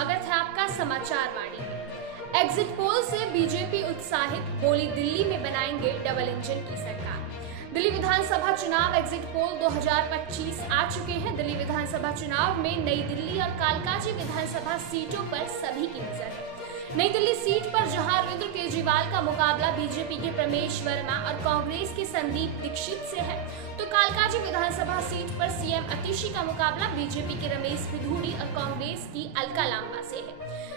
स्वागत है आपका समाचार वाणी में। एग्जिट पोल से बीजेपी उत्साहित, बोली दिल्ली में बनाएंगे डबल इंजन की सरकार। दिल्ली विधानसभा चुनाव एग्जिट पोल 2025 आ चुके हैं। दिल्ली विधानसभा चुनाव में नई दिल्ली और कालकाजी विधानसभा सीटों पर सभी की नजर है। नई दिल्ली सीट पर जहां अरविंद केजरीवाल का मुकाबला बीजेपी के प्रमेश वर्मा और कांग्रेस के संदीप दीक्षित से है, तो कालकाजी विधानसभा सीट पर सीएम अतिशी का मुकाबला बीजेपी के रमेश बिधूड़ी और कांग्रेस की अलका लांबा से है।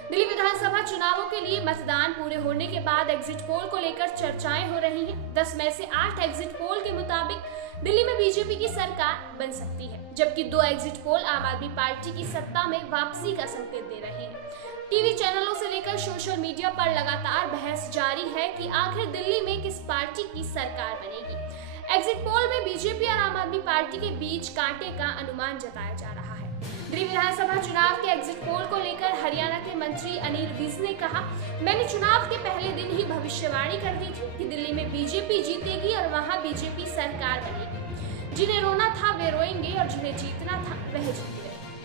दिल्ली विधानसभा चुनावों के लिए मतदान पूरे होने के बाद एग्जिट पोल को लेकर चर्चाएं हो रही हैं। 10 में से 8 एग्जिट पोल के मुताबिक दिल्ली में बीजेपी की सरकार बन सकती है, जबकि 2 एग्जिट पोल आम आदमी पार्टी की सत्ता में वापसी का संकेत दे रहे हैं। टीवी चैनलों से लेकर सोशल मीडिया पर लगातार बहस जारी है कि आखिर दिल्ली में किस पार्टी की सरकार बनेगी। एग्जिट पोल में बीजेपी और आम आदमी पार्टी के बीच कांटे का अनुमान जताया जा रहा है। दिल्ली विधानसभा चुनाव के एग्जिट पोल को लेकर हरियाणा के मंत्री अनिल विज ने कहा, मैंने चुनाव के पहले दिन ही भविष्यवाणी कर दी थी कि दिल्ली में बीजेपी जीतेगी और वहां बीजेपी सरकार बनेगी। जिन्हें रोना था वे रोएंगे और जिन्हें जीतना था वह जीतेंगे।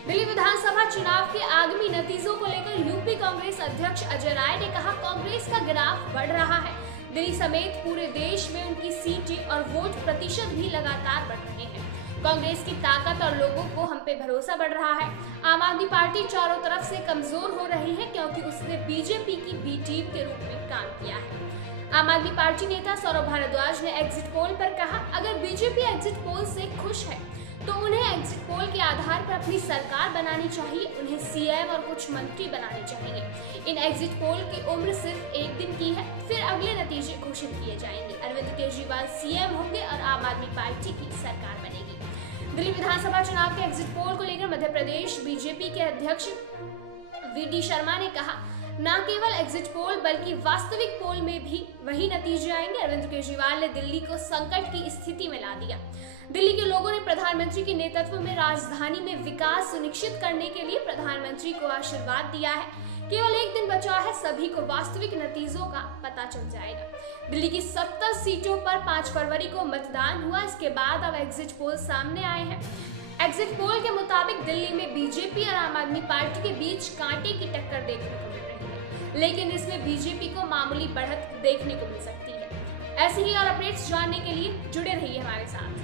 दिल्ली विधानसभा चुनाव के आगामी नतीजों को लेकर यूपी कांग्रेस अध्यक्ष अजय राय ने कहा, कांग्रेस का ग्राफ बढ़ रहा है। दिल्ली समेत पूरे देश में उनकी सीटें और वोट प्रतिशत भी लगातार बढ़ रहे हैं। कांग्रेस की ताकत और लोगों को हम पे भरोसा बढ़ रहा है। आम आदमी पार्टी चारों तरफ से कमजोर हो रही है क्योंकि उसने बीजेपी की बी टीम के रूप में काम किया है। आम आदमी पार्टी नेता सौरभ भारद्वाज ने एग्जिट पोल पर कहा, अगर बीजेपी एग्जिट पोल से खुश है तो उन्हें एग्जिट पोल के आधार पर अपनी सरकार बनानी चाहिए। उन्हें सीएम और कुछ मंत्री बनाने चाहिए। इन एग्जिट पोल की उम्र सिर्फ 1 दिन की है, फिर अगले नतीजे घोषित किए जाएंगे। अरविंद केजरीवाल सीएम होंगे और आम आदमी पार्टी की सरकार बनेगी। दिल्ली विधानसभा चुनाव के एग्जिट पोल को लेकर मध्य प्रदेश बीजेपी के अध्यक्ष वीडी शर्मा ने कहा, न केवल एग्जिट पोल बल्कि वास्तविक पोल में भी वही नतीजे आएंगे। अरविंद केजरीवाल ने दिल्ली को संकट की स्थिति में ला दिया। दिल्ली के लोगों ने प्रधानमंत्री के नेतृत्व में राजधानी में विकास सुनिश्चित करने के लिए प्रधानमंत्री को आशीर्वाद दिया है। केवल 1 दिन बचा है, सभी को वास्तविक नतीजों का पता चल जाएगा। दिल्ली की 70 सीटों पर 5 फरवरी को मतदान हुआ। इसके बाद अब एग्जिट पोल सामने आए हैं। एग्जिट पोल के मुताबिक दिल्ली में बीजेपी और आम आदमी पार्टी के बीच कांटे की टक्कर देखने को मिल रही है, लेकिन इसमें बीजेपी को मामूली बढ़त देखने को मिल सकती है। ऐसे ही और अपडेट्स जानने के लिए जुड़े रहिए हमारे साथ।